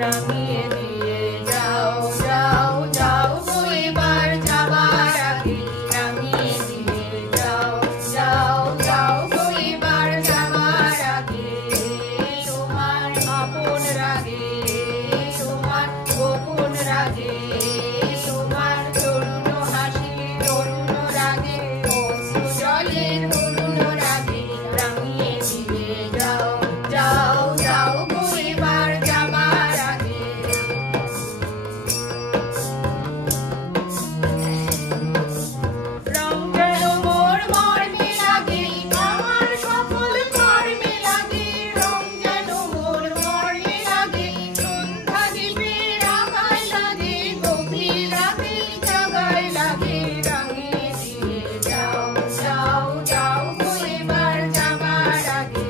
রাঙিয়ে দিয়ে যাও যাও যাও গো এবার যাবার আগে রাঙিয়ে দিয়ে যাও যাও যাও গো এবার যাবার আগে তোমার আপন রাগে তোমার গোপন রাগে তোমার তরুণ হাসি তরুণ রাগে অশ্রু জলের তরুণ রাগে রাঙিয়ে দিয়ে যাও যাও যাও গো এবার যাবার আগে রং যেন মোর মর্মে লাগে আমার সকল কর্মে লাগে রং যেন মোর মর্মে লাগে সন্ধ্যা দ্বীপের আগায় লাগে গভীর রাতে জাগায় লাগে রাঙিয়ে দিয়ে যাও যাও যাও গো এবার যাবার আগে